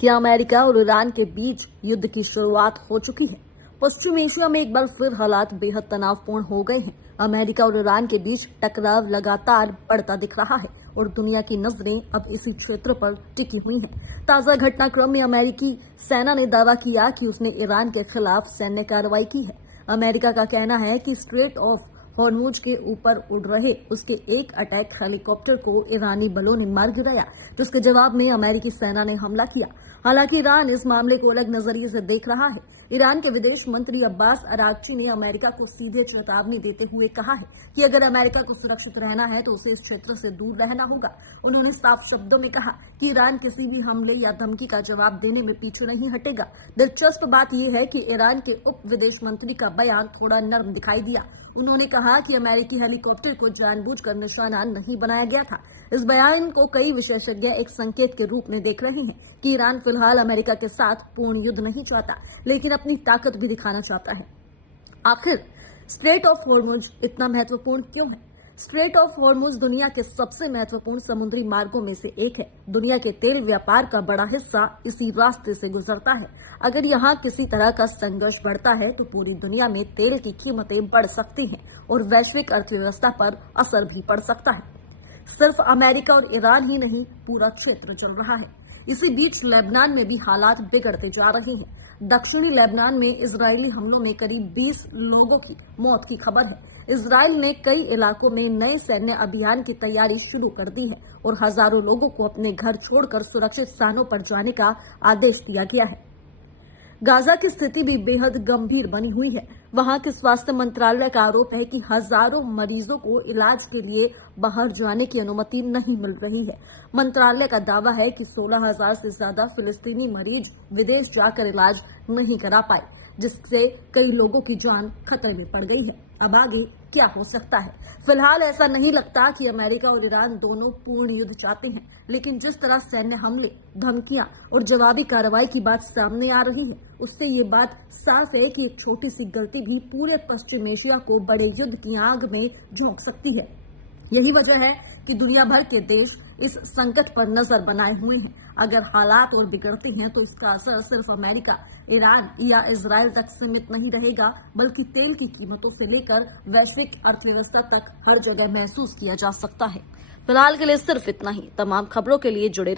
कि अमेरिका और ईरान के बीच युद्ध की शुरुआत हो चुकी है। पश्चिम एशिया में एक बार फिर हालात बेहद तनावपूर्ण हो गए हैं। अमेरिका और ईरान के बीच टकराव लगातार बढ़ता दिख रहा है और दुनिया की नजरें अब इसी क्षेत्र पर टिकी हुई हैं। ताजा घटनाक्रम में अमेरिकी सेना ने दावा किया कि उसने ईरान के खिलाफ सैन्य कार्रवाई की है। अमेरिका का कहना है कि स्ट्रेट ऑफ हॉर्मुज के ऊपर उड़ रहे उसके एक अटैक हेलीकॉप्टर को ईरानी बलों ने मार गिराया, जिसके जवाब में अमेरिकी सेना ने हमला किया। हालांकि ईरान इस मामले को अलग नजरिए से देख रहा है। ईरान के विदेश मंत्री अब्बास अरागची ने अमेरिका को सीधे चेतावनी देते हुए कहा है कि अगर अमेरिका को सुरक्षित रहना है तो उसे इस क्षेत्र से दूर रहना होगा। उन्होंने साफ शब्दों में कहा कि ईरान किसी भी हमले या धमकी का जवाब देने में पीछे नहीं हटेगा। दिलचस्प बात यह है कि ईरान के उप विदेश मंत्री का बयान थोड़ा नर्म दिखाई दिया। उन्होंने कहा कि अमेरिकी हेलीकॉप्टर को जानबूझकर निशाना नहीं बनाया गया था। इस बयान को कई विशेषज्ञ एक संकेत के रूप में देख रहे हैं कि ईरान फिलहाल अमेरिका के साथ पूर्ण युद्ध नहीं चाहता, लेकिन अपनी ताकत भी दिखाना चाहता है। आखिर स्ट्रेट ऑफ हॉर्मुज इतना महत्वपूर्ण क्यों है? स्ट्रेट ऑफ हॉर्मुज दुनिया के सबसे महत्वपूर्ण समुद्री मार्गों में से एक है। दुनिया के तेल व्यापार का बड़ा हिस्सा इसी रास्ते से गुजरता है। अगर यहाँ किसी तरह का संघर्ष बढ़ता है तो पूरी दुनिया में तेल की कीमतें बढ़ सकती हैं और वैश्विक अर्थव्यवस्था पर असर भी पड़ सकता है। सिर्फ अमेरिका और ईरान ही नहीं, पूरा क्षेत्र चल रहा है। इसी बीच लेबनान में भी हालात बिगड़ते जा रहे हैं। दक्षिणी लेबनान में इजरायली हमलों में करीब 20 लोगों की मौत की खबर है। इजरायल ने कई इलाकों में नए सैन्य अभियान की तैयारी शुरू कर दी है और हजारों लोगों को अपने घर छोड़कर सुरक्षित स्थानों पर जाने का आदेश दिया गया है। गाजा की स्थिति भी बेहद गंभीर बनी हुई है। वहां के स्वास्थ्य मंत्रालय का आरोप है कि हजारों मरीजों को इलाज के लिए बाहर जाने की अनुमति नहीं मिल रही है। मंत्रालय का दावा है कि 16,000 से ज्यादा फिलिस्तीनी मरीज विदेश जाकर इलाज नहीं करा पाए, जिससे कई लोगों की जान खतरे में पड़ गई है। अब आगे क्या हो सकता है? फिलहाल ऐसा नहीं लगता कि अमेरिका और ईरान दोनों पूर्ण युद्ध चाहते हैं, लेकिन जिस तरह सैन्य हमले, धमकियां और जवाबी कार्रवाई की बात सामने आ रही है, उससे ये बात साफ है कि एक छोटी सी गलती भी पूरे पश्चिम एशिया को बड़े युद्ध की आग में झोंक सकती है। यही वजह है कि दुनिया भर के देश इस संकट पर नजर बनाए हुए हैं। अगर हालात और बिगड़ते हैं तो इसका असर सिर्फ अमेरिका, ईरान या इजराइल तक सीमित नहीं रहेगा, बल्कि तेल की कीमतों से लेकर वैश्विक अर्थव्यवस्था तक हर जगह महसूस किया जा सकता है। फिलहाल के लिए सिर्फ इतना ही। तमाम खबरों के लिए जुड़े